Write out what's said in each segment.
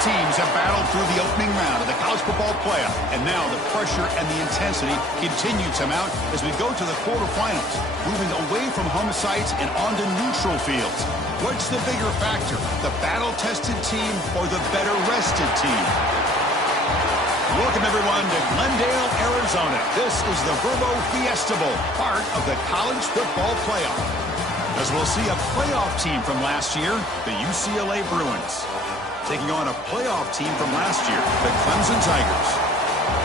teams have battled through the opening round of the college football playoff, and now the pressure and the intensity continue to mount as we go to the quarterfinals, moving away from home sites and onto neutral fields. What's the bigger factor, the battle-tested team or the better-rested team? Welcome, everyone, to Glendale, Arizona. This is the Verbo Fiesta Bowl, part of the college football playoff. As we'll see a playoff team from last year, the UCLA Bruins, taking on a playoff team from last year, the Clemson Tigers.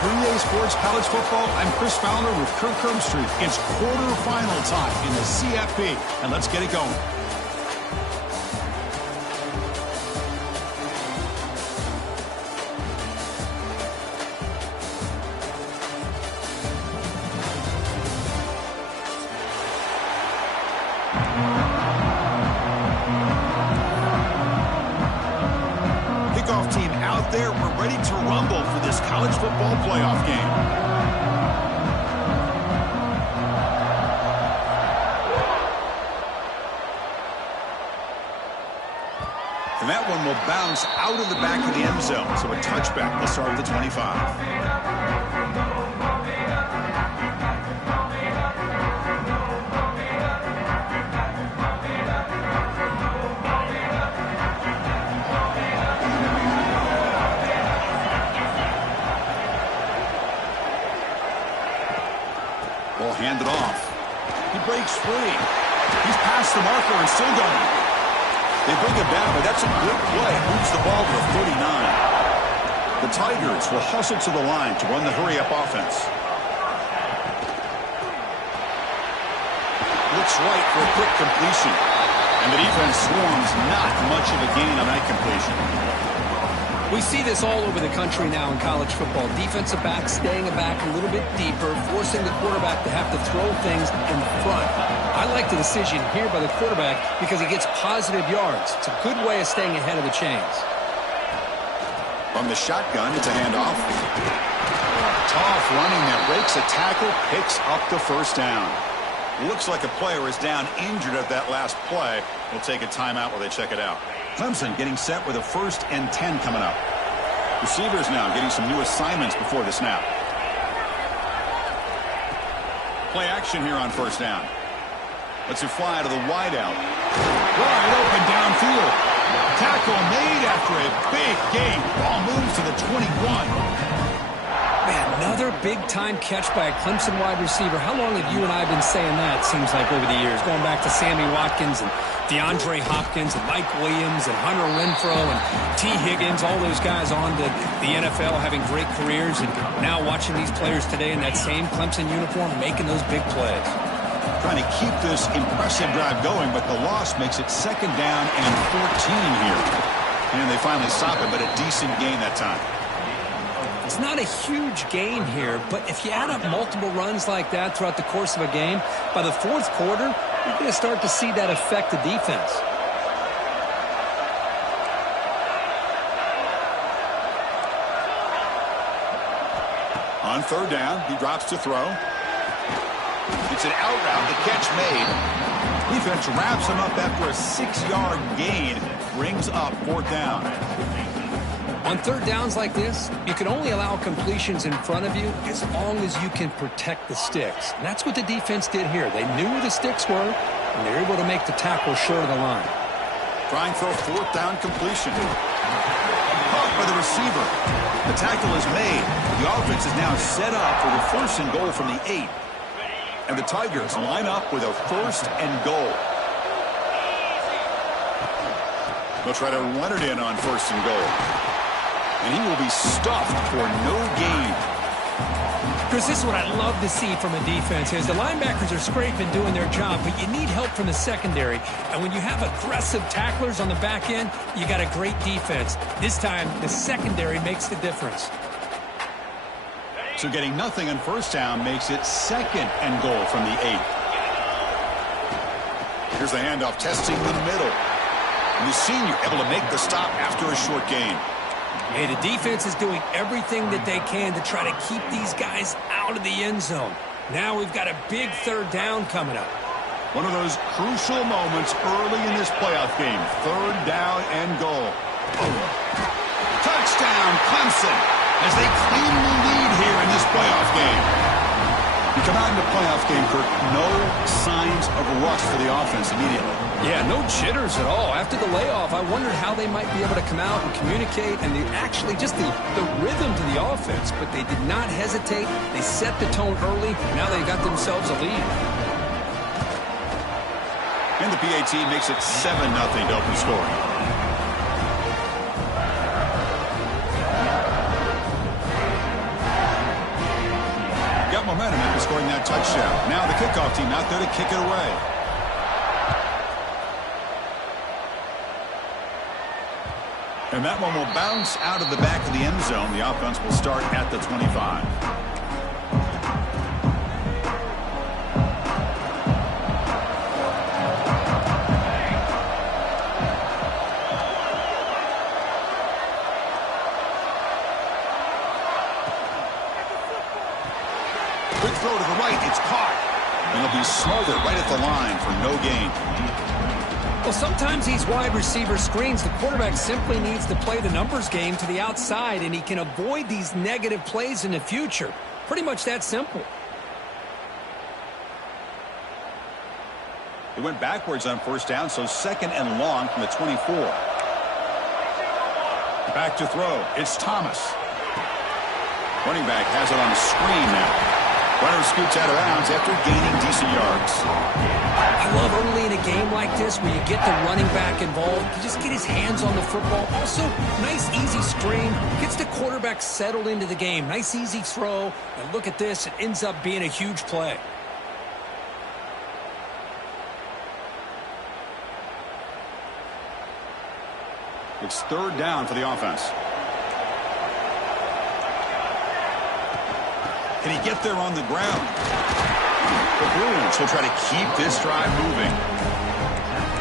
For EA Sports College Football, I'm Chris Fowler with Kirk Herbstreit. It's quarterfinal time in the CFP, and let's get it going. College football playoff game. And that one will bounce out of the back of the end zone, so a touchback will start at the 25. Handed off. He breaks free. He's past the marker and still going. They bring him down, but that's a good play. Moves the ball to the 39. The Tigers will hustle to the line to run the hurry-up offense. Looks right for a quick completion. And the defense swarms not much of a gain on that completion. We see this all over the country now in college football. Defensive backs staying back a little bit deeper, forcing the quarterback to have to throw things in front. I like the decision here by the quarterback because he gets positive yards. It's a good way of staying ahead of the chains. From the shotgun, it's a handoff. Tough running that breaks a tackle, picks up the first down. Looks like a player is down injured at that last play. We'll take a timeout while they check it out. Clemson getting set with a 1st and 10 coming up. Receivers now getting some new assignments before the snap. Play action here on 1st down. Let's it fly to the wideout. Wide open downfield. Tackle made after a big gain. Ball moves to the 21. Man, another big-time catch by a Clemson wide receiver. How long have you and I been saying that, seems like, over the years? Going back to Sammy Watkins and DeAndre Hopkins and Mike Williams and Hunter Renfrow and T. Higgins, all those guys on to the NFL having great careers, and now watching these players today in that same Clemson uniform making those big plays. Trying to keep this impressive drive going, but the loss makes it 2nd down and 14 here. And they finally stop it, but a decent gain that time. It's not a huge gain here, but if you add up multiple runs like that throughout the course of a game, by the 4th quarter, you're going to start to see that affect the defense. On 3rd down, he drops to throw. It's an out route, the catch made. Defense wraps him up after a 6-yard gain, brings up 4th down. On 3rd downs like this, you can only allow completions in front of you as long as you can protect the sticks. And that's what the defense did here. They knew where the sticks were, and they were able to make the tackle short of the line. Trying for a 4th down completion. Caught by the receiver. The tackle is made. The offense is now set up for the 1st and goal from the 8. And the Tigers line up with a 1st and goal. They'll try to run it in on 1st and goal. And he will be stuffed for no gain. Chris, this is what I love to see from a defense is the linebackers are scraping, doing their job, but you need help from the secondary. And when you have aggressive tacklers on the back end, you got a great defense. This time, the secondary makes the difference. So getting nothing on 1st down makes it 2nd and goal from the 8. Here's the handoff, testing the middle. And the senior able to make the stop after a short gain. Hey, the defense is doing everything that they can to try to keep these guys out of the end zone. Now we've got a big 3rd down coming up. One of those crucial moments early in this playoff game. 3rd down and goal. Thompson as they claim the lead here in this playoff game. You come out in the playoff game, Kirk, no signs of a rush for the offense immediately. Yeah, no jitters at all. After the layoff, I wondered how they might be able to come out and communicate and actually just the rhythm to the offense. But they did not hesitate. They set the tone early. Now they got themselves a lead. And the PAT makes it 7-0 to open scoring. Got momentum after scoring that touchdown. Now the kickoff team out there to kick it away. And that one will bounce out of the back of the end zone. The offense will start at the 25. Quick throw to the right. It's caught. And he'll be smothered right at the line for no gain. Well, sometimes these wide receiver screens, the quarterback simply needs to play the numbers game to the outside, and he can avoid these negative plays in the future. Pretty much that simple. It went backwards on first down, so 2nd and long from the 24. Back to throw. It's Thomas. Running back has it on the screen now. Runner scoots out of bounds after gaining decent yards. I love early in a game like this where you get the running back involved. You just get his hands on the football. Also, nice easy screen. Gets the quarterback settled into the game. Nice easy throw. And look at this. It ends up being a huge play. It's 3rd down for the offense. Can he get there on the ground? The Bruins will try to keep this drive moving.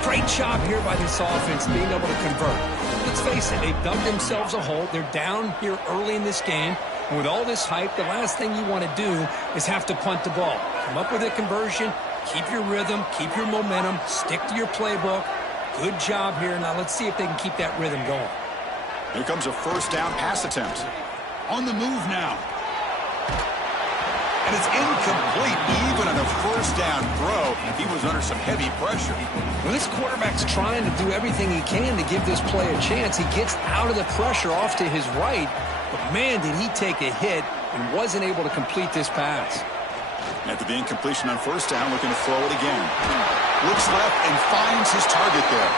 Great job here by this offense being able to convert. Let's face it, they've dug themselves a hole. They're down here early in this game. And with all this hype, the last thing you want to do is have to punt the ball. Come up with a conversion, keep your rhythm, keep your momentum, stick to your playbook. Good job here. Now let's see if they can keep that rhythm going. Here comes a first down pass attempt. On the move now. And it's incomplete even on a first down throw. He was under some heavy pressure. Well, this quarterback's trying to do everything he can to give this play a chance. He gets out of the pressure off to his right. But, man, did he take a hit and wasn't able to complete this pass. After the incompletion on first down, looking to throw it again. Looks left and finds his target there.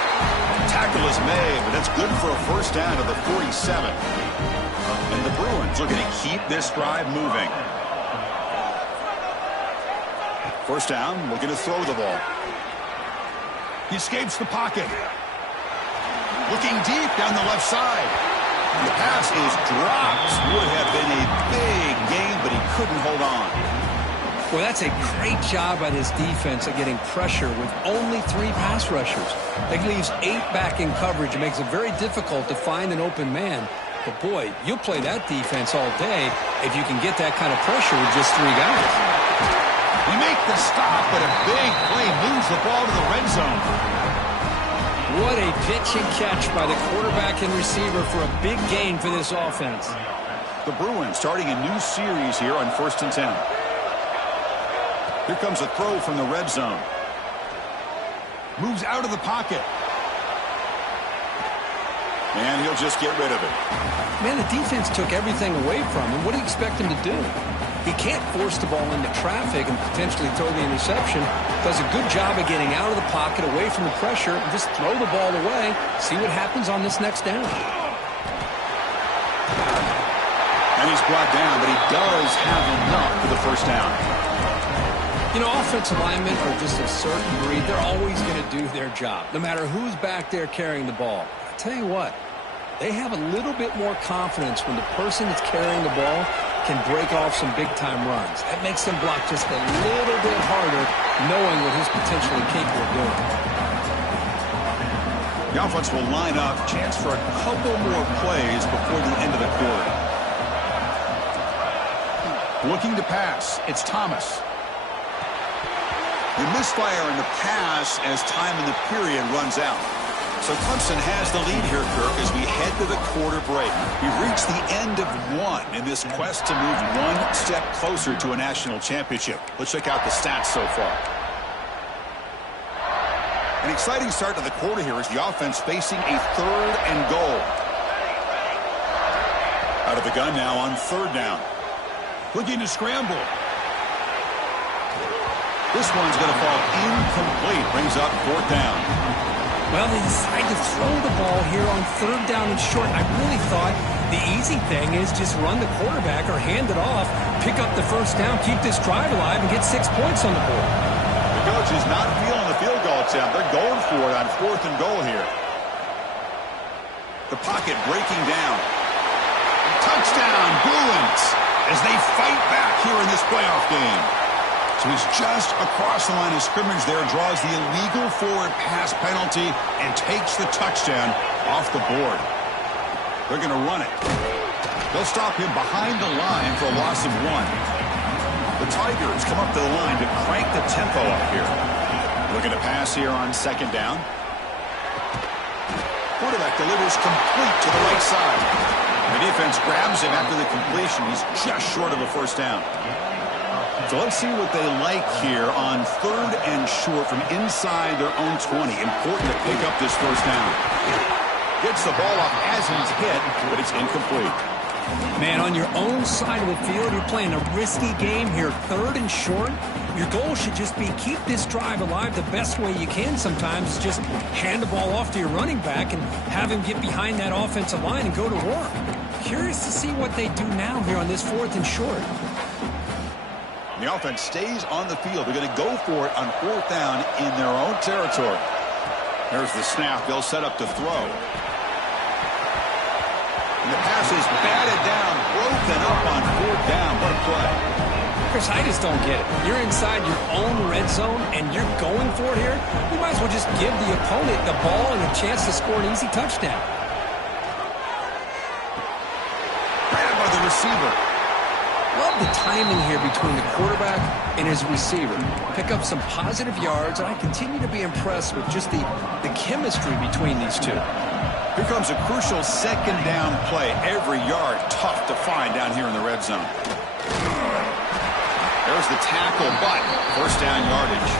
Tackle is made, but that's good for a first down to the 47. And the Bruins looking to keep this drive moving. First down, looking to throw the ball. He escapes the pocket. Looking deep down the left side. And the pass is dropped. Would have been a big gain, but he couldn't hold on. Well, that's a great job by this defense at getting pressure with only 3 pass rushers. That leaves 8 back in coverage. It makes it very difficult to find an open man. But, boy, you'll play that defense all day if you can get that kind of pressure with just 3 guys. We make the stop, but a big play moves the ball to the red zone. What a pitch and catch by the quarterback and receiver for a big gain for this offense. The Bruins starting a new series here on 1st and 10. Here comes a throw from the red zone. Moves out of the pocket. And he'll just get rid of it. Man, the defense took everything away from him. What do you expect him to do? He can't force the ball into traffic and potentially throw the interception. Does a good job of getting out of the pocket, away from the pressure, and just throw the ball away. See what happens on this next down. And he's brought down, but he does have enough for the first down. You know, offensive linemen are just a certain breed. They're always going to do their job, no matter who's back there carrying the ball. I'll tell you what, they have a little bit more confidence when the person that's carrying the ball can break off some big-time runs. That makes them block just a little bit harder, knowing what he's potentially capable of doing. The offense will line up, chance for a couple more plays before the end of the quarter. Looking to pass, it's Thomas. The misfire in the pass as time in the period runs out. So Clemson has the lead here, Kirk, as we head to the quarter break. We've reached the end of one in this quest to move one step closer to a national championship. Let's check out the stats so far. An exciting start to the quarter here as the offense facing a 3rd and goal. Out of the gun now on 3rd down. Looking to scramble. This one's going to fall incomplete. Brings up 4th down. Well, they decide to throw the ball here on 3rd down and short. I really thought the easy thing is just run the quarterback or hand it off, pick up the 1st down, keep this drive alive, and get 6 points on the board. The coach is not feeling the field goal attempt. They're going for it on 4th and goal here. The pocket breaking down. Touchdown, Bruins, as they fight back here in this playoff game. So he's just across the line of scrimmage there, draws the illegal forward pass penalty, and takes the touchdown off the board. They're going to run it. They'll stop him behind the line for a loss of 1. The Tigers come up to the line to crank the tempo up here. Looking to pass here on 2nd down. Quarterback delivers complete to the right side. The defense grabs him after the completion. He's just short of a 1st down. So let's see what they like here on 3rd and short from inside their own 20. Important to pick up this 1st down. Gets the ball off as he's hit, but it's incomplete. Man, on your own side of the field, you're playing a risky game here. 3rd and short. Your goal should just be keep this drive alive the best way you can sometimes. Is just hand the ball off to your running back and have him get behind that offensive line and go to work. Curious to see what they do now here on this 4th and short. The offense stays on the field. They're going to go for it on 4th down in their own territory. There's the snap. They'll set up to throw. And the pass is batted down, broken up on 4th down. What a play. Chris, I just don't get it. You're inside your own red zone, and you're going for it here. You might as well just give the opponent the ball and a chance to score an easy touchdown. Grabbed by the receiver. Love the timing here between the quarterback and his receiver. Pick up some positive yards, and I continue to be impressed with just the chemistry between these two. Here comes a crucial 2nd down play. Every yard tough to find down here in the red zone. There's the tackle, but 1st down yardage.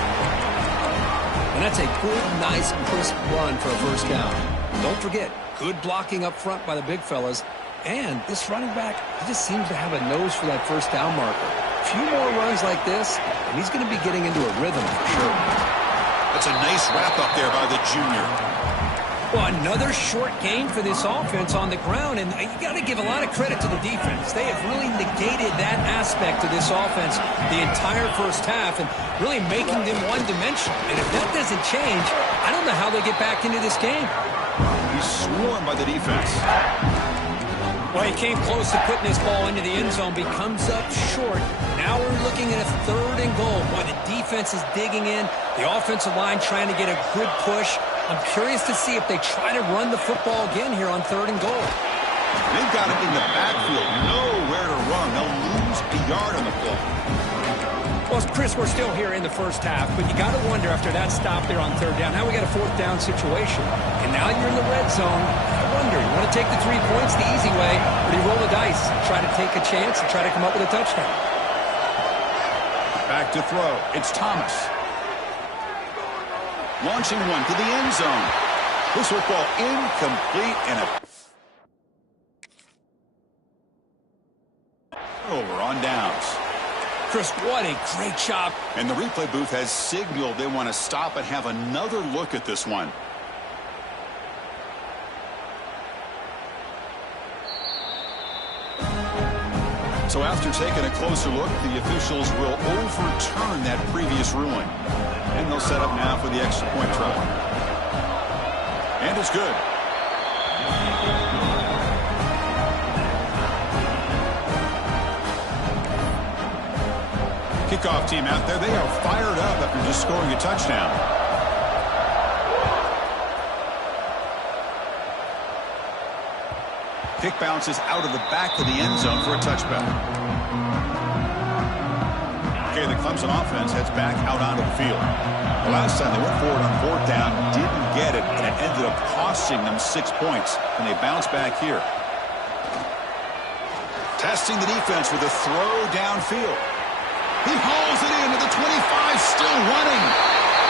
And that's a good, nice, crisp run for a 1st down. Don't forget, good blocking up front by the big fellas. And this running back, he just seems to have a nose for that 1st down marker. A few more runs like this, and he's going to be getting into a rhythm for sure. That's a nice wrap-up there by the junior. Well, another short game for this offense on the ground, and you got to give a lot of credit to the defense. They have really negated that aspect of this offense the entire 1st half and really making them one-dimensional. And if that doesn't change, I don't know how they get back into this game. He's swarmed by the defense. Well, he came close to putting this ball into the end zone, but he comes up short. Now we're looking at a 3rd and goal. Boy, the defense is digging in. The offensive line trying to get a good push. I'm curious to see if they try to run the football again here on 3rd and goal. They've got him in the backfield. Nowhere to run. They'll lose a yard on the play. Well, Chris, we're still here in the 1st half, but you got to wonder after that stop there on 3rd down. Now we got a 4th down situation, and now you're in the red zone. I wonder, you want to take the 3 points the easy way, or do you roll the dice, try to take a chance, and try to come up with a touchdown? Back to throw. It's Thomas. Launching one to the end zone. This will fall incomplete and over on downs. Chris, what a great job. And the replay booth has signaled they want to stop and have another look at this one. So after taking a closer look, the officials will overturn that previous ruling. And they'll set up now for the extra point try. And it's good. Kickoff team out there, they are fired up after just scoring a touchdown. Kick bounces out of the back of the end zone for a touchback. Okay, play, the Clemson offense heads back out onto the field. The last time they went forward on fourth down, didn't get it, and it ended up costing them 6 points. And they bounce back here. Testing the defense with a throw downfield. He hauls it in at the 25, still running.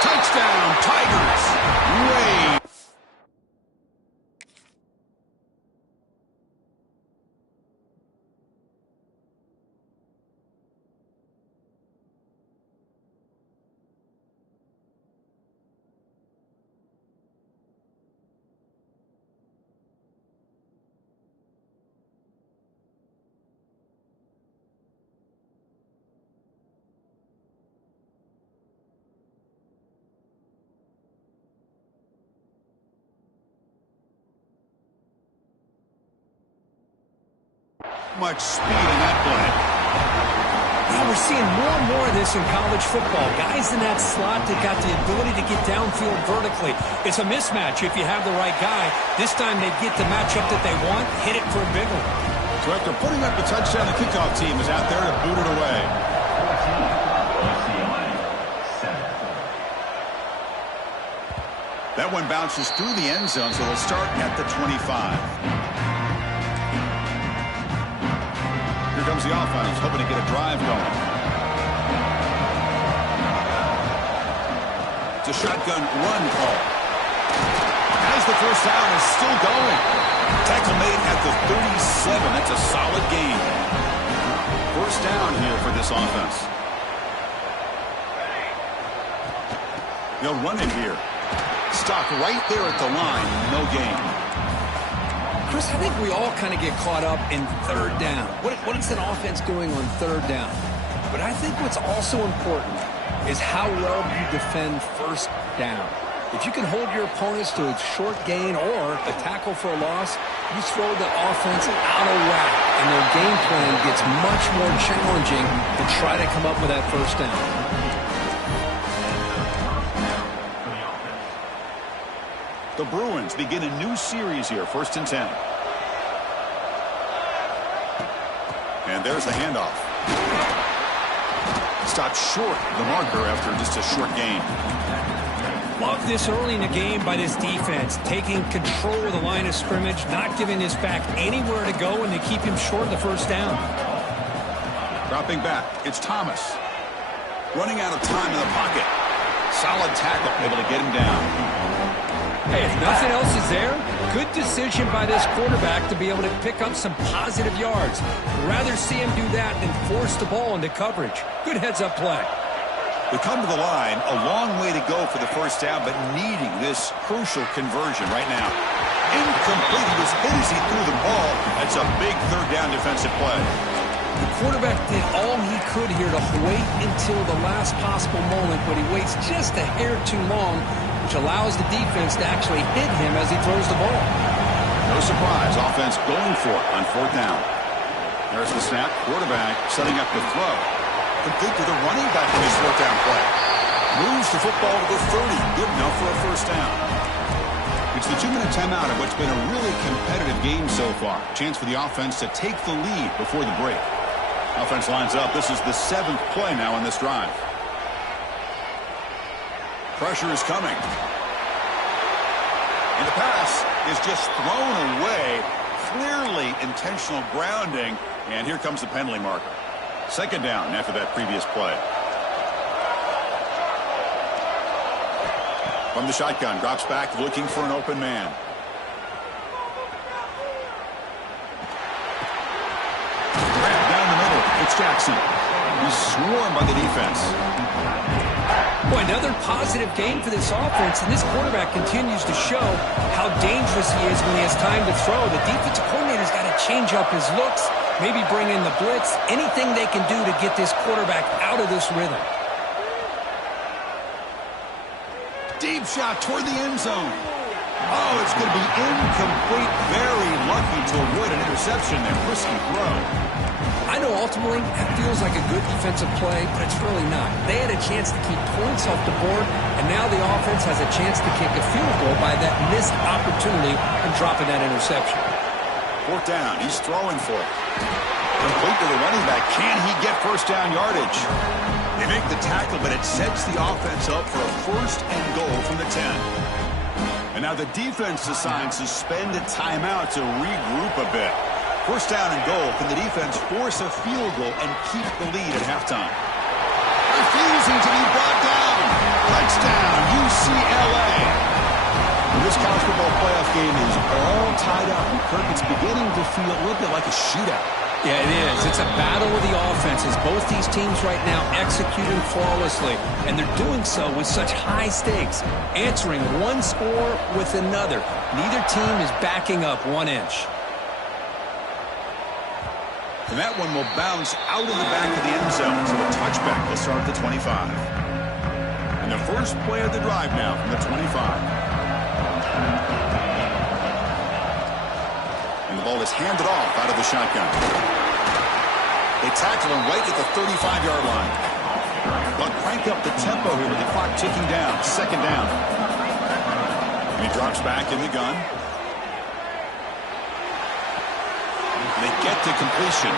Touchdown, Tigers. Way. Much speed in that play. Yeah, we're seeing more and more of this in college football. Guys in that slot that got the ability to get downfield vertically. It's a mismatch if you have the right guy. This time they get the matchup that they want, hit it for a big one. So after putting up the touchdown, the kickoff team is out there to boot it away. That one bounces through the end zone, so they'll start at the 25. Here comes the offense, hoping to get a drive going. It's a shotgun run call. Has the first down, is still going. Tackle made at the 37. That's a solid gain. First down here for this offense. They'll run it here. Stop right there at the line. No gain. Chris, I think we all kind of get caught up in third down. What is an offense doing on third down? But I think what's also important is how well you defend first down. If you can hold your opponents to a short gain or a tackle for a loss, you throw the offense out of whack, and their game plan gets much more challenging to try to come up with that first down. The Bruins begin a new series here, 1st and 10. And there's the handoff. Stopped short the marker after just a short gain. Love this early in the game by this defense, taking control of the line of scrimmage, not giving this back anywhere to go, and to keep him short of the first down. Dropping back, it's Thomas. Running out of time in the pocket. Solid tackle, able to get him down. Hey, if nothing else is there, good decision by this quarterback to be able to pick up some positive yards. Rather see him do that than force the ball into coverage. Good heads-up play. We come to the line, a long way to go for the first down, but needing this crucial conversion right now. Incomplete. He was hit as he threw the ball. That's a big third down defensive play. The quarterback did all he could here to wait until the last possible moment, but he waits just a hair too long, which allows the defense to actually hit him as he throws the ball. No surprise, offense going for it on fourth down. There's the snap, quarterback setting up the throw. Complete to the running back in his fourth down play. Moves the football to the 30, good enough for a first down. It's the 2-minute timeout of what's been a really competitive game so far. Chance for the offense to take the lead before the break. Offense lines up. This is the 7th play now on this drive. Pressure is coming. And the pass is just thrown away. Clearly intentional grounding. And here comes the penalty marker. 2nd down after that previous play. From the shotgun, drops back looking for an open man. Grab down the middle. It's Jackson. He's swarmed by the defense. Boy, another positive game for this offense, and this quarterback continues to show how dangerous he is when he has time to throw. The defensive coordinator's got to change up his looks, maybe bring in the blitz, anything they can do to get this quarterback out of this rhythm. Deep shot toward the end zone. Oh, it's going to be incomplete. Very lucky to avoid an interception there. Risky throw. I know ultimately that feels like a good defensive play, but it's really not. They had a chance to keep points off the board, and now the offense has a chance to kick a field goal by that missed opportunity and dropping that interception. Fourth down. He's throwing for it. Complete to the running back. Can he get first down yardage? They make the tackle, but it sets the offense up for a first and goal from the 10. And now the defense decides to spend a timeout to regroup a bit. First down and goal. Can the defense force a field goal and keep the lead at halftime? Refusing to be brought down. Touchdown, UCLA. This college football playoff game is all tied up. And Kirk, it's beginning to feel a little bit like a shootout. Yeah, it is. It's a battle of the offenses. Both these teams right now executing flawlessly, and they're doing so with such high stakes, answering one score with another. Neither team is backing up 1 inch. And that one will bounce out of the back of the end zone, so a touchback will start at the 25. And the first play of the drive now from the 25. And the ball is handed off out of the shotgun. They tackle him right at the 35-yard line. But crank up the tempo here with the clock ticking down. Second down. And he drops back in the gun. They get to completion.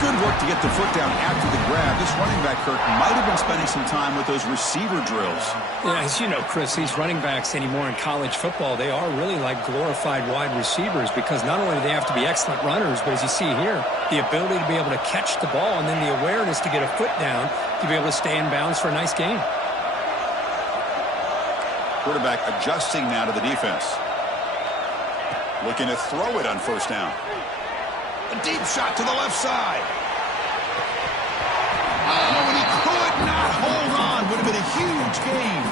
Good work to get the foot down after the grab. This running back, Kirk, might have been spending some time with those receiver drills. Yeah, as you know, Chris, these running backs anymore in college football, they are really like glorified wide receivers because not only do they have to be excellent runners, but as you see here, the ability to be able to catch the ball and then the awareness to get a foot down to be able to stay in bounds for a nice gain. Quarterback adjusting now to the defense. Looking to throw it on first down. A deep shot to the left side. Oh, and he could not hold on. Would have been a huge gain.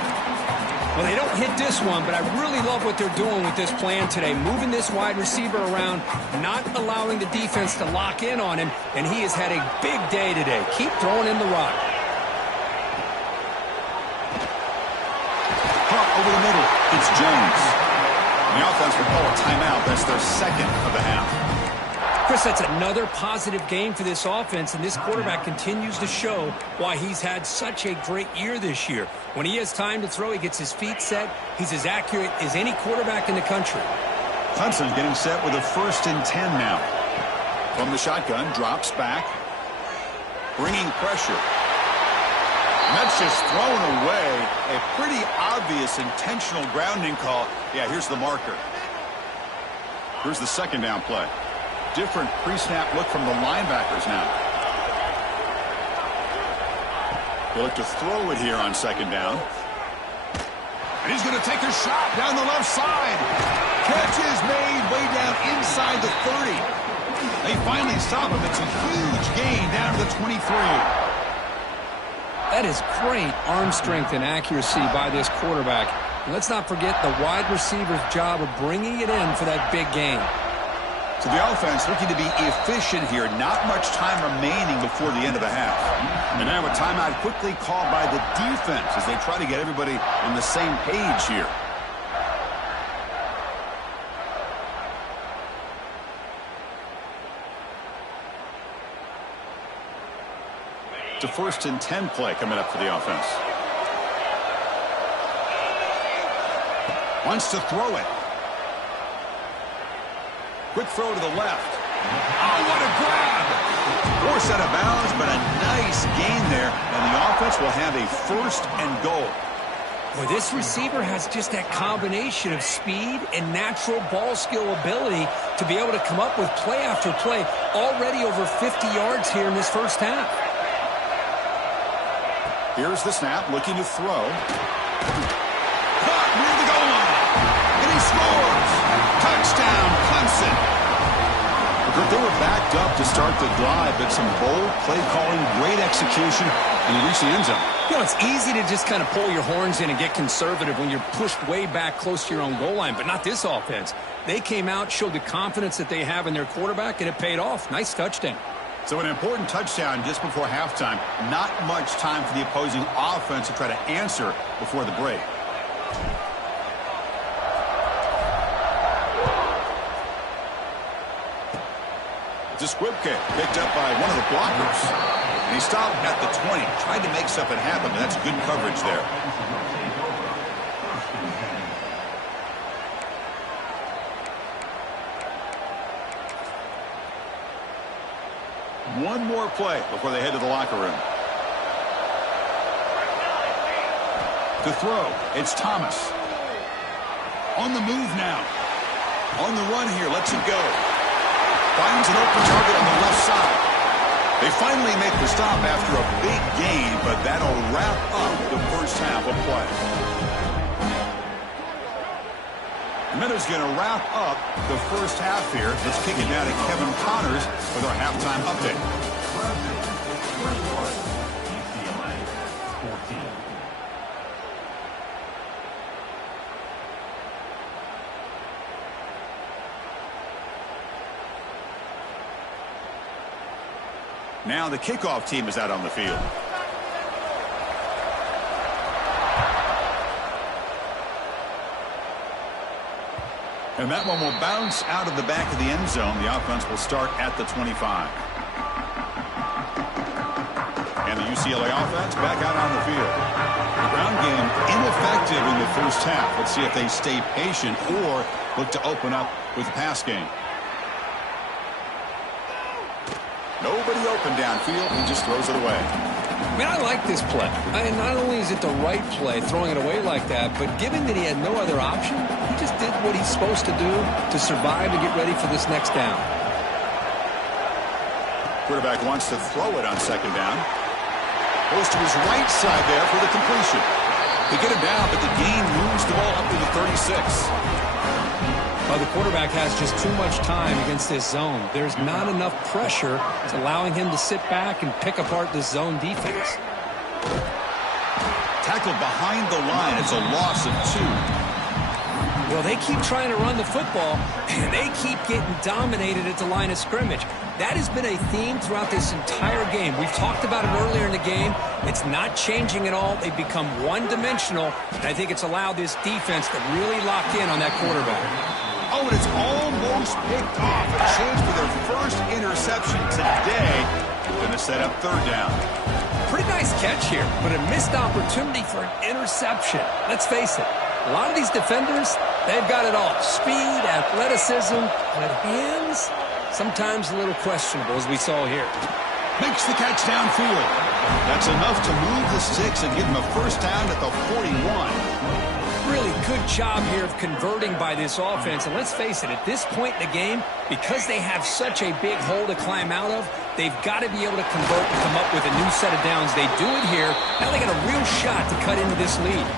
Well, they don't hit this one, but I really love what they're doing with this plan today. Moving this wide receiver around, not allowing the defense to lock in on him, and he has had a big day today. Keep throwing in the rock. Caught over the middle. It's Jones. The offense will call a timeout. That's their second of the half. Chris, that's another positive game for this offense, and this quarterback continues to show why he's had such a great year this year. When he has time to throw, he gets his feet set. He's as accurate as any quarterback in the country. Clemson getting set with a 1st and 10 now. From the shotgun, drops back. Bringing pressure. And that's just thrown away. A pretty obvious intentional grounding call. Yeah, here's the marker. Here's the second down play. Different pre-snap look from the linebackers now. They look to throw it here on second down. And he's going to take a shot down the left side. Catch is made way down inside the 30. They finally stop him. It's a huge gain down to the 23. That is great arm strength and accuracy by this quarterback. And let's not forget the wide receiver's job of bringing it in for that big gain. So the offense looking to be efficient here. Not much time remaining before the end of the half. And now a timeout quickly called by the defense as they try to get everybody on the same page here. It's a 1st and 10 play coming up for the offense. Wants to throw it. Quick throw to the left. Oh, what a grab! Forced out of bounds, but a nice gain there. And the offense will have a 1st and goal. Boy, this receiver has just that combination of speed and natural ball skill ability to be able to come up with play after play. Already over 50 yards here in this first half. Here's the snap, looking to throw. Caught near the goal line. And he scores! Touchdown, Clemson. They were backed up to start the drive, but some bold play calling, great execution, and they reached the end zone. You know, it's easy to just kind of pull your horns in and get conservative when you're pushed way back close to your own goal line, but not this offense. They came out, showed the confidence that they have in their quarterback, and it paid off. Nice touchdown. So an important touchdown just before halftime. Not much time for the opposing offense to try to answer before the break. It's a squib kick picked up by one of the blockers. And he stopped at the 20. Tried to make something happen, but that's good coverage there. One more play before they head to the locker room. To throw, it's Thomas. On the move now. On the run here, lets it go. Finds an open target on the left side. They finally make the stop after a big gain, but that'll wrap up the first half of play. Minuta's going to wrap up the first half here. Let's kick it down to Kevin Connors with our halftime update. Now the kickoff team is out on the field. And that one will bounce out of the back of the end zone. The offense will start at the 25. And the UCLA offense back out on the field. The ground game ineffective in the first half. Let's see if they stay patient or look to open up with the pass game. Nobody open downfield. He just throws it away. Man, I like this play. Not only is it the right play, throwing it away like that, but given that he had no other option, he just did what he's supposed to do to survive and get ready for this next down. Quarterback wants to throw it on second down. Goes to his right side there for the completion. They get him down, but the gain moves the ball up to the 36. Well, the quarterback has just too much time against this zone. There's not enough pressure. It's allowing him to sit back and pick apart this zone defense. Tackled behind the line. It's a loss of 2. Well, they keep trying to run the football, and they keep getting dominated at the line of scrimmage. That has been a theme throughout this entire game. We've talked about it earlier in the game. It's not changing at all. They've become one-dimensional, and I think it's allowed this defense to really lock in on that quarterback. Oh, and it's almost picked off. A chance for their first interception today. Going to set up third down. Pretty nice catch here, but a missed opportunity for an interception. Let's face it, a lot of these defenders, they've got it all. Speed, athleticism, but hands, sometimes a little questionable, as we saw here. Makes the catch downfield. That's enough to move the sticks and give them a first down at the 41. Really good job here of converting by this offense. And let's face it, at this point in the game, because they have such a big hole to climb out of, they've got to be able to convert and come up with a new set of downs. They do it here. Now they got a real shot to cut into this lead.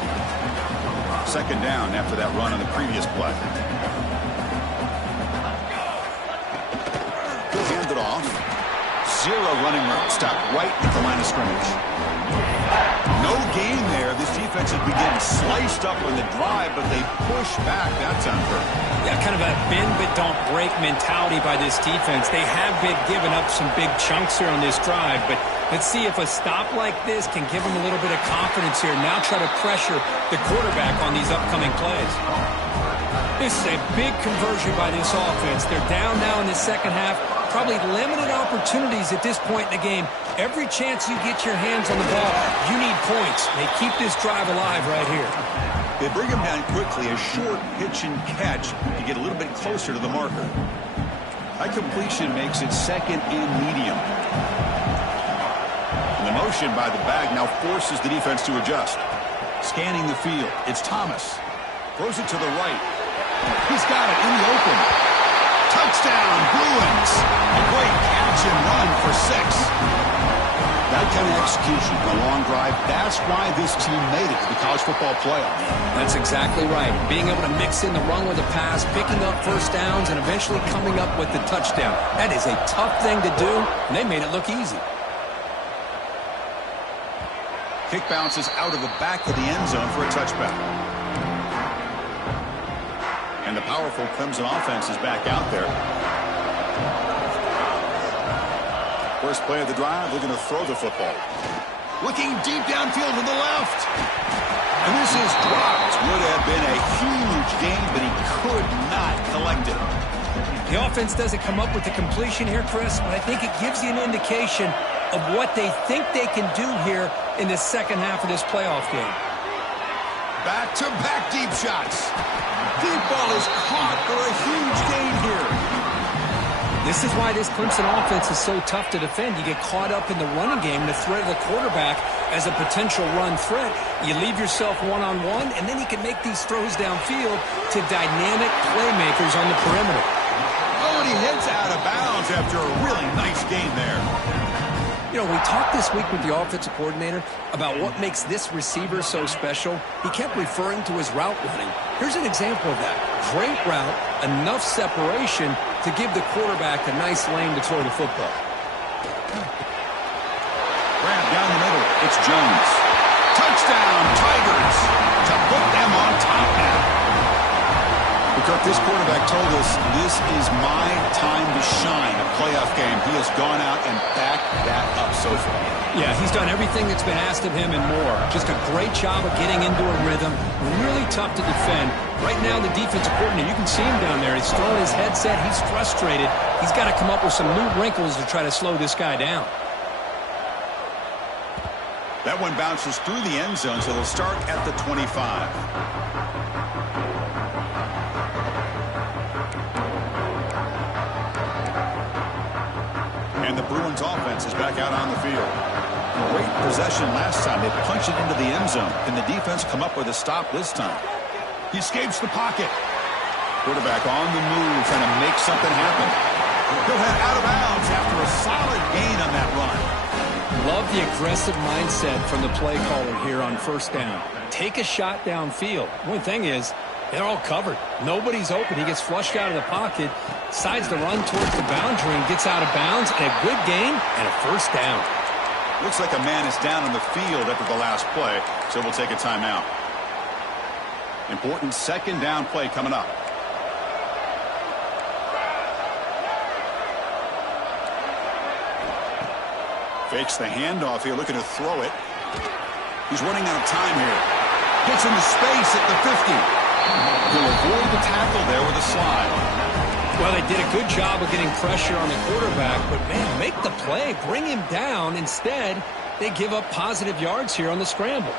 Second down after that run on the previous play. He'll hand it off. 0 running room. Stop right at the line of scrimmage. No gain there. This defense has been getting sliced up on the drive, but they push back. That's unfair. Yeah, kind of a bend but don't break mentality by this defense. They have been giving up some big chunks here on this drive, but let's see if a stop like this can give them a little bit of confidence here. Now try to pressure the quarterback on these upcoming plays. This is a big conversion by this offense. They're down now in the second half. Probably limited opportunities at this point in the game. Every chance you get your hands on the ball, you need points. They keep this drive alive right here. They bring him down quickly, a short pitch and catch to get a little bit closer to the marker. That completion makes it second and medium. And the motion by the back now forces the defense to adjust. Scanning the field, it's Thomas. Throws it to the right. He's got it in the open. Touchdown, Bruins. A great catch and run for 6. That kind of execution on a long drive, that's why this team made it to the college football playoff. That's exactly right. Being able to mix in the run with the pass, picking up first downs, and eventually coming up with the touchdown. That is a tough thing to do, and they made it look easy. Kick bounces out of the back of the end zone for a touchback. And the powerful Clemson offense is back out there. First play of the drive, looking to throw the football. Looking deep downfield to the left. And this is dropped. Would have been a huge gain, but he could not collect it. The offense doesn't come up with the completion here, Chris, but I think it gives you an indication of what they think they can do here in the second half of this playoff game. Back-to-back deep shots. Deep ball is caught for a huge gain here. This is why this Clemson offense is so tough to defend. You get caught up in the running game, the threat of the quarterback as a potential run threat. You leave yourself one-on-one, and then you can make these throws downfield to dynamic playmakers on the perimeter. Oh, and he heads out of bounds after a really nice gain there. You know, we talked this week with the offensive coordinator about what makes this receiver so special. He kept referring to his route running. Here's an example of that. Great route, enough separation to give the quarterback a nice lane to throw the football. Grab down the middle. It's Jones. Touchdown, Tigers, to put them on top now. Kirk, this quarterback told us this is my time to shine, a playoff game. He has gone out and backed that up so far. Yeah, he's done everything that's been asked of him and more. Just a great job of getting into a rhythm. Really tough to defend. Right now, the defensive coordinator, you can see him down there. He's throwing his headset. He's frustrated. He's got to come up with some new wrinkles to try to slow this guy down. That one bounces through the end zone, so they'll start at the 25. And the Bruins offense is back out on the field. Great possession last time. They punch it into the end zone. Can the defense come up with a stop this time? He escapes the pocket. Quarterback on the move, trying to make something happen. He'll head out of bounds after a solid gain on that run. Love the aggressive mindset from the play caller here on first down. Take a shot downfield. One thing is, they're all covered. Nobody's open. He gets flushed out of the pocket, decides to run towards the boundary and gets out of bounds, and a good gain and a first down. Looks like a man is down on the field after the last play, so we'll take a timeout. Important second down play coming up. Fakes the handoff here, looking to throw it. He's running out of time here. Gets into space at the 50. He'll avoid the tackle there with a slide. Well, they did a good job of getting pressure on the quarterback, but, man, make the play, bring him down. Instead, they give up positive yards here on the scramble.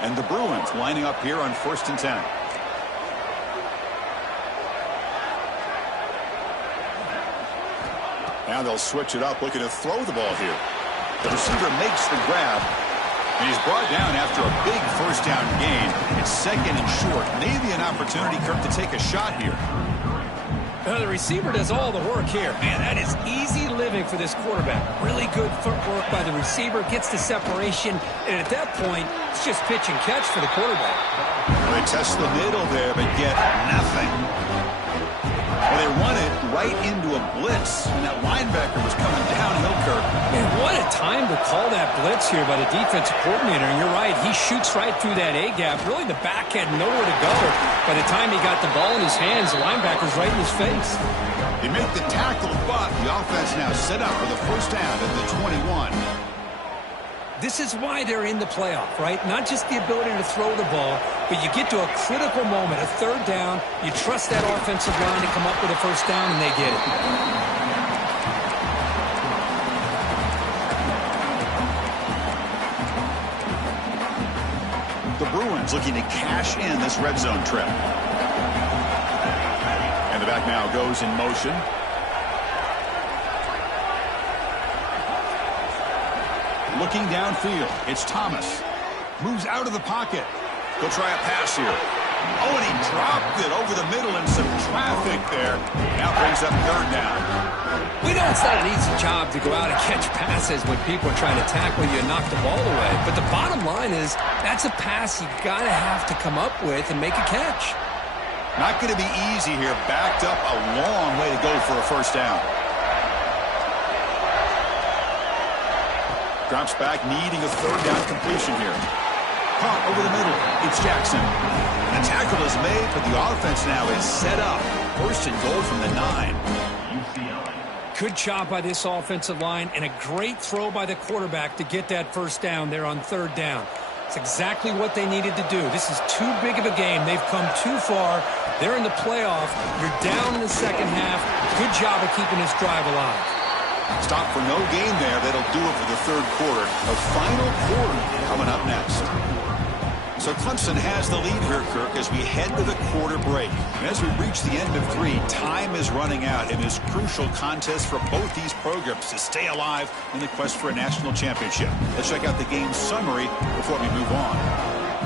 And the Bruins lining up here on 1st and 10. Now they'll switch it up, looking to throw the ball here. The receiver makes the grab, and he's brought down after a big first down gain. It's second and short. Maybe an opportunity, Kirk, to take a shot here. The receiver does all the work here. Man, that is easy living for this quarterback. Really good footwork by the receiver, gets the separation, and at that point, it's just pitch and catch for the quarterback. Well, they test the middle there, but get nothing. Well, they run it right into a blitz, and that linebacker was coming downhill, Kirk. Man, what a time to call that blitz here by the defensive coordinator. And you're right, he shoots right through that A-gap. Really, the back had nowhere to go. By the time he got the ball in his hands, the linebacker's right in his face. They make the tackle, but the offense now set up for the first down at the 21. This is why they're in the playoff, right? Not just the ability to throw the ball, but you get to a critical moment, a third down, you trust that offensive line to come up with a first down, and they get it. The Bruins looking to cash in this red zone trip. And the back now goes in motion. Looking downfield, it's Thomas. Moves out of the pocket. He'll try a pass here. Oh, and he dropped it over the middle in some traffic there. Now brings up third down. We know it's not an easy job to go out and catch passes when people are trying to tackle you and knock the ball away. But the bottom line is that's a pass you got to have to come up with and make a catch. Not going to be easy here. Backed up a long way to go for a first down. Drops back, needing a third down completion here. Caught over the middle. It's Jackson. And a tackle is made, but the offense now is set up. First and goal from the 9. Good job by this offensive line, and a great throw by the quarterback to get that first down there on third down. It's exactly what they needed to do. This is too big of a game. They've come too far. They're in the playoff. You're down in the second half. Good job of keeping this drive alive. Stop for no gain there. That'll do it for the third quarter. The final quarter coming up next. So Clemson has the lead here, Kirk, as we head to the quarter break. And as we reach the end of 3, time is running out in this crucial contest for both these programs to stay alive in the quest for a national championship. Let's check out the game summary before we move on.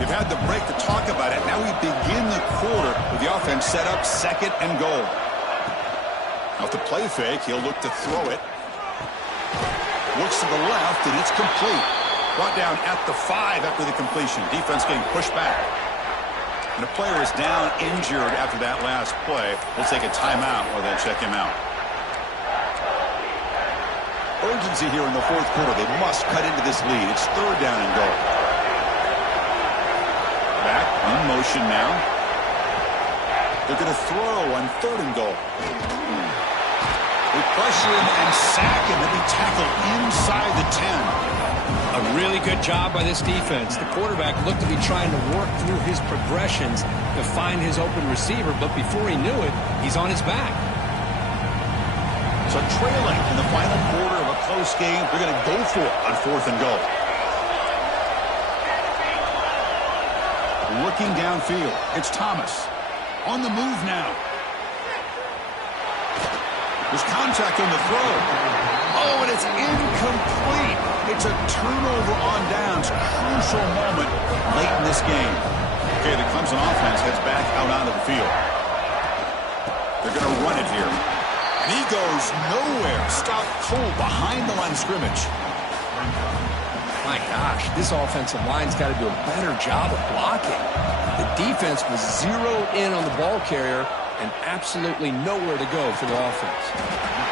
We've had the break to talk about it. Now we begin the quarter with the offense set up 2nd and goal. Off the play fake, he'll look to throw it. Looks to the left, and it's complete. Brought down at the 5 after the completion. Defense getting pushed back. And the player is down injured after that last play. We'll take a timeout while they check him out. Urgency here in the 4th quarter. They must cut into this lead. It's 3rd down and goal. Back in motion now. They're going to throw on 3rd and goal. They pressure him and sack him, and they tackle inside the 10. A really good job by this defense. The quarterback looked to be trying to work through his progressions to find his open receiver, but before he knew it, he's on his back. So trailing in the final quarter of a close game, they're going to go for it on 4th and goal. Looking downfield, it's Thomas. On the move now. There's contact on the throw. Oh, and it's incomplete. It's a turnover on downs. Crucial moment late in this game. Okay, the Clemson offense heads back out onto the field. They're going to run it here. And he goes nowhere. Stopped cold behind the line of scrimmage. My gosh, this offensive line's got to do a better job of blocking. The defense was zeroed in on the ball carrier and absolutely nowhere to go for the offense.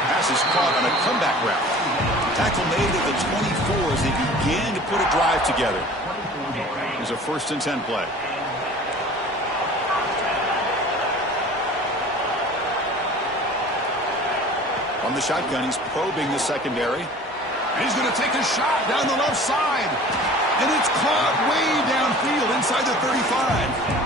Pass is caught on a comeback route. Tackle made at the 24 as they began to put a drive together. Here's a 1st and 10 play. On the shotgun, he's probing the secondary. And he's going to take a shot down the left side. And it's caught way downfield inside the 35.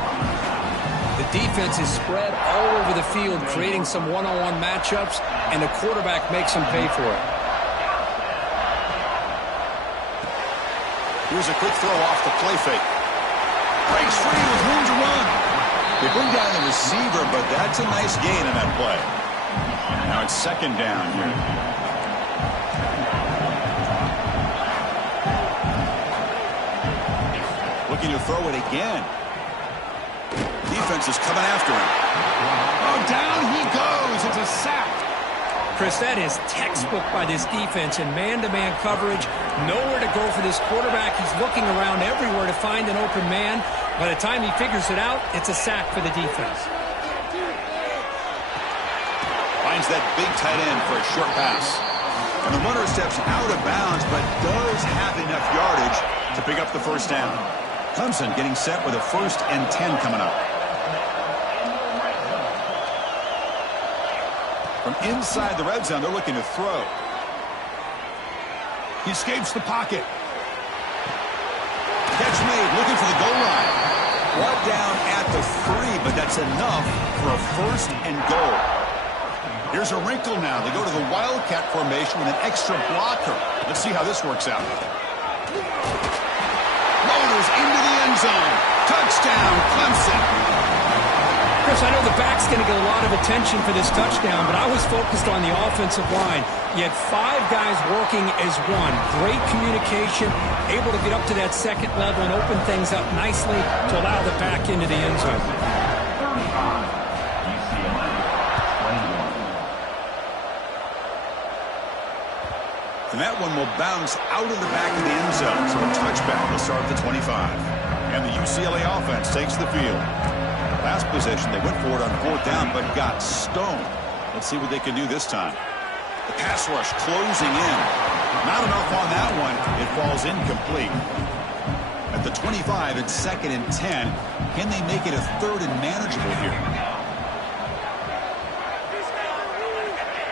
The defense is spread all over the field, creating some one-on-one matchups, and the quarterback makes them pay for it. Here's a quick throw off the play fake. Breaks free with room to run. They bring down the receiver, but that's a nice gain in that play. Now it's 2nd down here. Looking to throw it again. Defense is coming after him. Oh, down he goes. It's a sack. Chris, that is textbook by this defense in man-to-man coverage. Nowhere to go for this quarterback. He's looking around everywhere to find an open man. By the time he figures it out, it's a sack for the defense. Finds that big tight end for a short pass. And the runner steps out of bounds, but does have enough yardage to pick up the 1st down. Clemson getting set with a 1st and 10 coming up. From inside the red zone, they're looking to throw. He escapes the pocket. Catch made, looking for the goal line. Brought down at the 3, but that's enough for a 1st and goal. Here's a wrinkle now. They go to the Wildcat formation with an extra blocker. Let's see how this works out. Motors into the end zone. Touchdown, Clemson. Chris, I know the back's going to get a lot of attention for this touchdown, but I was focused on the offensive line. You had 5 guys working as one. Great communication, able to get up to that 2nd level and open things up nicely to allow the back into the end zone. And that one will bounce out of the back of the end zone. So a touchback will start at the 25. And the UCLA offense takes the field. Last possession, they went for it on 4th down, but got stoned. Let's see what they can do this time. The pass rush closing in. Not enough on that one. It falls incomplete. At the 25, it's 2nd and 10. Can they make it a 3rd and manageable here?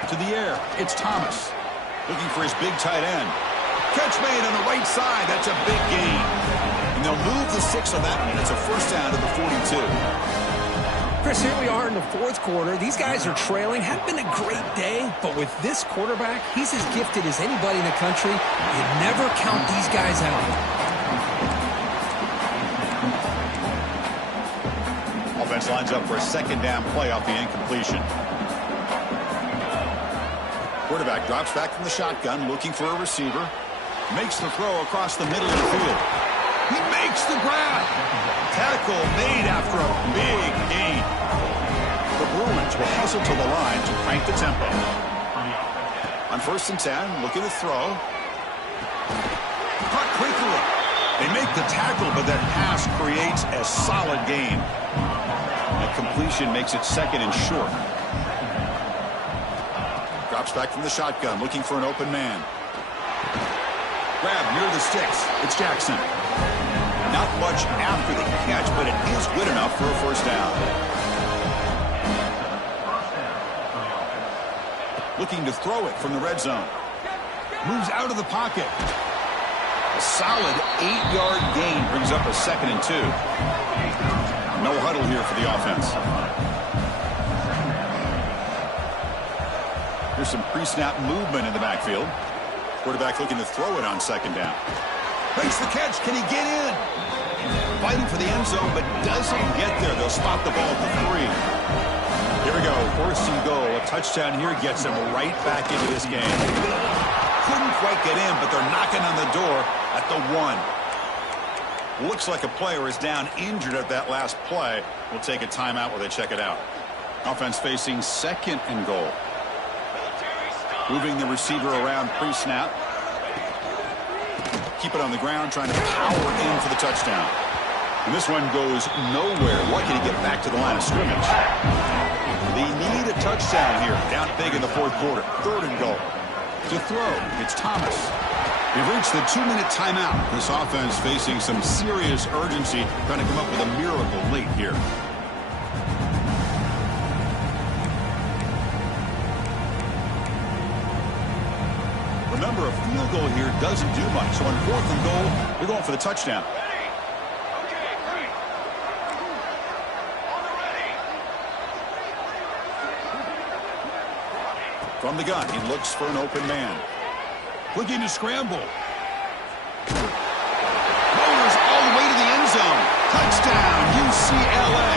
To the air, it's Thomas. Looking for his big tight end. Catch made on the right side. That's a big gain. And they'll move the 6 on that one. It's a 1st down to the 42. Chris, here we are in the 4th quarter. These guys are trailing. Hadn't been a great day, but with this quarterback, he's as gifted as anybody in the country. You never count these guys out. offense lines up for a second down play off the incompletion. Quarterback drops back from the shotgun, looking for a receiver. Makes the throw across the middle of the field. He makes the grab. Tackle made after a big gain. The Bruins will hustle to the line to crank the tempo. On 1st and 10, looking to throw. Caught quickly. They make the tackle, but that pass creates a solid gain. A completion makes it 2nd and short. Drops back from the shotgun, looking for an open man. Grab near the sticks. It's Jackson. Not much after the catch, but it is good enough for a 1st down. Looking to throw it from the red zone. Moves out of the pocket. A solid 8-yard gain brings up a 2nd and 2. No huddle here for the offense. There's some pre-snap movement in the backfield. Quarterback looking to throw it on 2nd down. Makes the catch. Can he get in? Fighting for the end zone, but doesn't get there. They'll spot the ball at the 3. Here we go. 4th and goal. A touchdown here gets them right back into this game. Couldn't quite get in, but they're knocking on the door at the 1. Looks like a player is down injured at that last play. We'll take a timeout while they check it out. Offense facing 2nd and goal. Moving the receiver around pre-snap. Keep it on the ground, trying to power in for the touchdown. And this one goes nowhere. Lucky to get back to the line of scrimmage. They need a touchdown here. Down big in the 4th quarter. 3rd and goal. To throw, it's Thomas. They've reached the 2-minute timeout. This offense facing some serious urgency, trying to come up with a miracle late here. Remember, a field goal here doesn't do much. So on 4th and goal, they're going for the touchdown. From the gun, he looks for an open man. Looking to scramble. Motors all the way to the end zone. Touchdown, UCLA.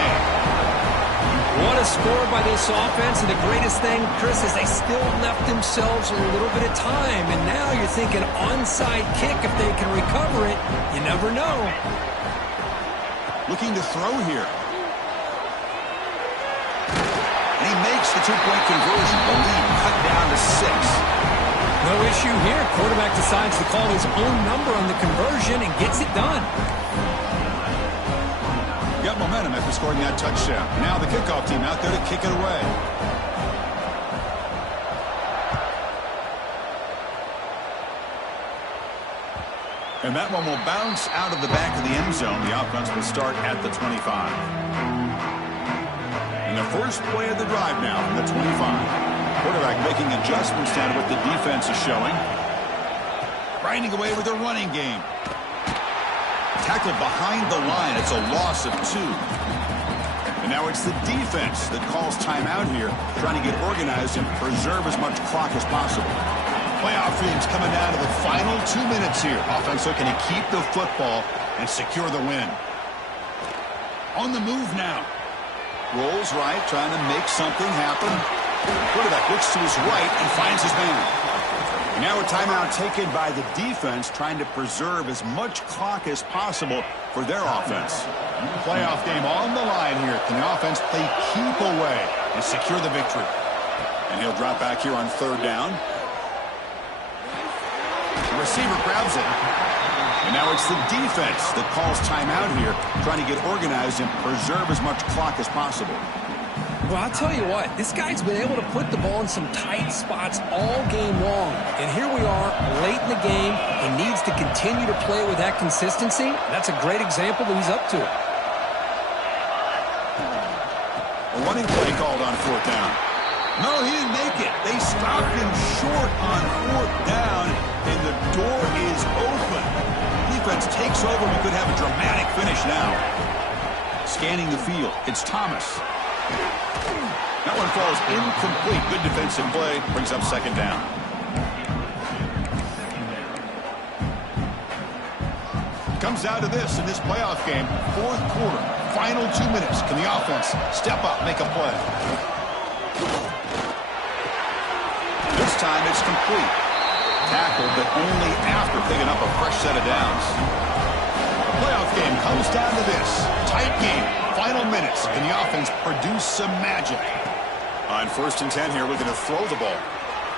What a score by this offense, and the greatest thing, Chris, is they still left themselves a little bit of time, and now you're thinking onside kick if they can recover it. You never know. Looking to throw here. And he makes the 2-point conversion. The lead cut down to 6. No issue here. Quarterback decides to call his own number on the conversion and gets it done. Got momentum after scoring that touchdown. Now the kickoff team out there to kick it away. And that one will bounce out of the back of the end zone. The offense will start at the 25. And the first play of the drive now from the 25. Quarterback making adjustments down to what the defense is showing. Grinding away with a running game. Tackled behind the line. It's a loss of 2. And now it's the defense that calls timeout here, trying to get organized and preserve as much clock as possible. Playoff games coming down to the final 2 minutes here. Offense looking to keep the football and secure the win. On the move now. Rolls right, trying to make something happen. Quarterback looks to his right and finds his man. Now a timeout taken by the defense, trying to preserve as much clock as possible for their offense. Playoff game on the line here. Can the offense play keep away and secure the victory? And he'll drop back here on 3rd down. The receiver grabs it. And now it's the defense that calls timeout here, trying to get organized and preserve as much clock as possible. Well, I'll tell you what, this guy's been able to put the ball in some tight spots all game long. And here we are, late in the game. He needs to continue to play with that consistency. That's a great example that he's up to it. A running play called on 4th down. No, he didn't make it. They stopped him short on 4th down, and the door is open. Defense takes over. We could have a dramatic finish now. Scanning the field, it's Thomas. That one falls incomplete. Good defensive play. Brings up 2nd down. Comes down to this in this playoff game. 4th quarter. Final 2 minutes. Can the offense step up, make a play? This time it's complete. Tackled, but only after picking up a fresh set of downs. The playoff game comes down to this. Tight game. Final minutes. Can the offense produce some magic? On 1st and 10 here, we're going to throw the ball.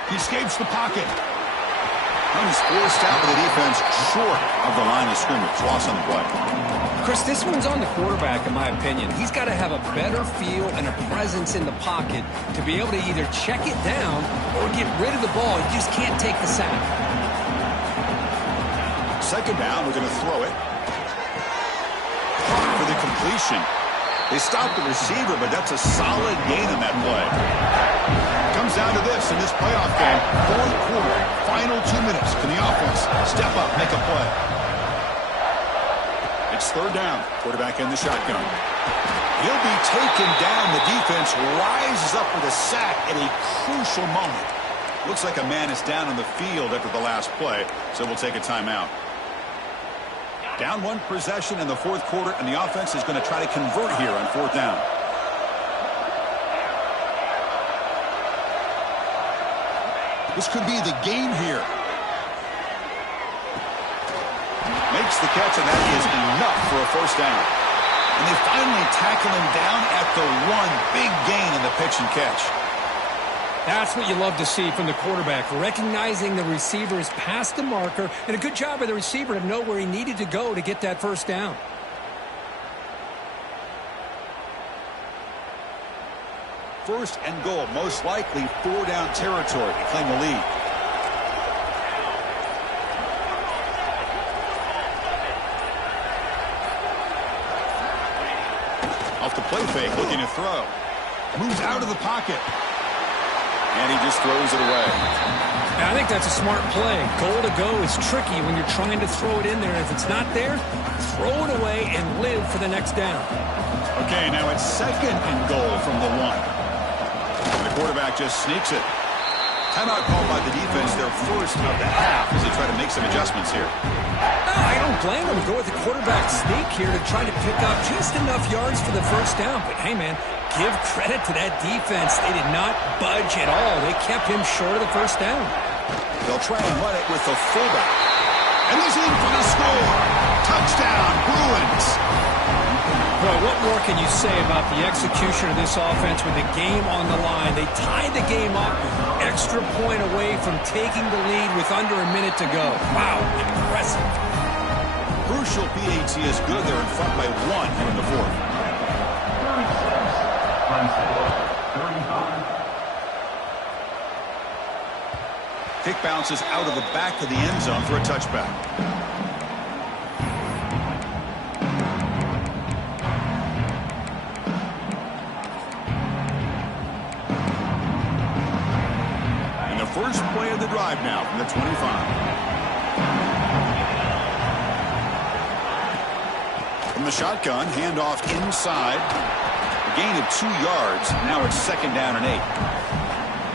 He escapes the pocket. And he's forced out with the defense short of the line of scrimmage. Loss on the play. Chris, this one's on the quarterback, in my opinion. He's got to have a better feel and a presence in the pocket to be able to either check it down or get rid of the ball. He just can't take the sack. 2nd down, we're going to throw it. For the completion. They stopped the receiver, but that's a solid gain on that play. Comes down to this in this playoff game. 4th quarter, final 2 minutes. Can the offense step up, make a play? It's 3rd down. Quarterback in the shotgun. He'll be taken down. The defense rises up with a sack at a crucial moment. Looks like a man is down on the field after the last play, so we'll take a timeout. Down 1 possession in the 4th quarter, and the offense is going to try to convert here on 4th down. This could be the game here. Makes the catch, and that is enough for a 1st down. And they finally tackle him down at the 1. Big gain in the pitch and catch. That's what you love to see from the quarterback, recognizing the receiver is past the marker, and a good job by the receiver to know where he needed to go to get that 1st down. First and goal, most likely 4-down territory to claim the lead. Off the play fake, looking to throw. Moves out of the pocket. And he just throws it away. I think that's a smart play. Goal to go is tricky when you're trying to throw it in there. If it's not there, throw it away and live for the next down. Okay, now it's 2nd and goal from the 1. The quarterback just sneaks it. Timeout called by the defense, their 1st of the half, as they try to make some adjustments here. I don't blame them to go with the quarterback sneak here to try to pick up just enough yards for the 1st down. But hey, man, give credit to that defense. They did not budge at all. They kept him short of the 1st down. They'll try and run it with the fullback. And he's in for the score. Touchdown, Bruins. Boy, what more can you say about the execution of this offense with the game on the line? They tied the game up, extra point away from taking the lead with under a minute to go. Wow, impressive. Crucial PAT is good. They're in front by 1 here in the 4th. Kick bounces out of the back of the end zone for a touchback. And the first play of the drive now from the 25. From the shotgun, handoff inside. A gain of 2 yards. Now it's 2nd down and 8.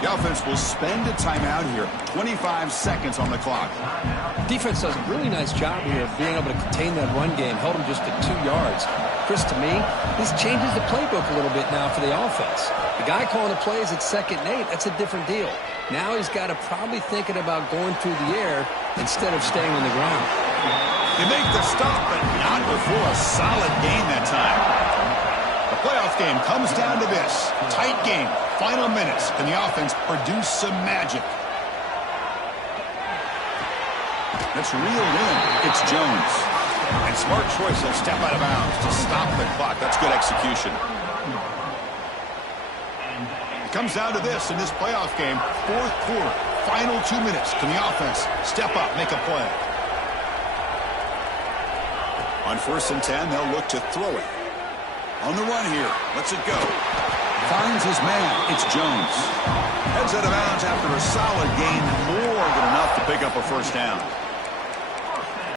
The offense will spend a timeout here. 25 seconds on the clock. Defense does a really nice job here of being able to contain that run game. Held him just at 2 yards. Chris, to me, this changes the playbook a little bit now for the offense. The guy calling the plays at 2nd and 8, that's a different deal. Now he's got to probably thinking about going through the air instead of staying on the ground. They make the stop, but not before a solid gain that time. The playoff game comes down to this. Tight game. Final minutes. Can the offense produce some magic? That's reeled in. It's Jones. And smart choice. He'll step out of bounds to stop the clock. That's good execution. It comes down to this in this playoff game. 4th quarter. Final 2 minutes. Can the offense step up, make a play? On 1st and 10, they'll look to throw it. On the run here. Lets it go. Finds his man. It's Jones. Heads out of bounds after a solid gain. More than enough to pick up a 1st down.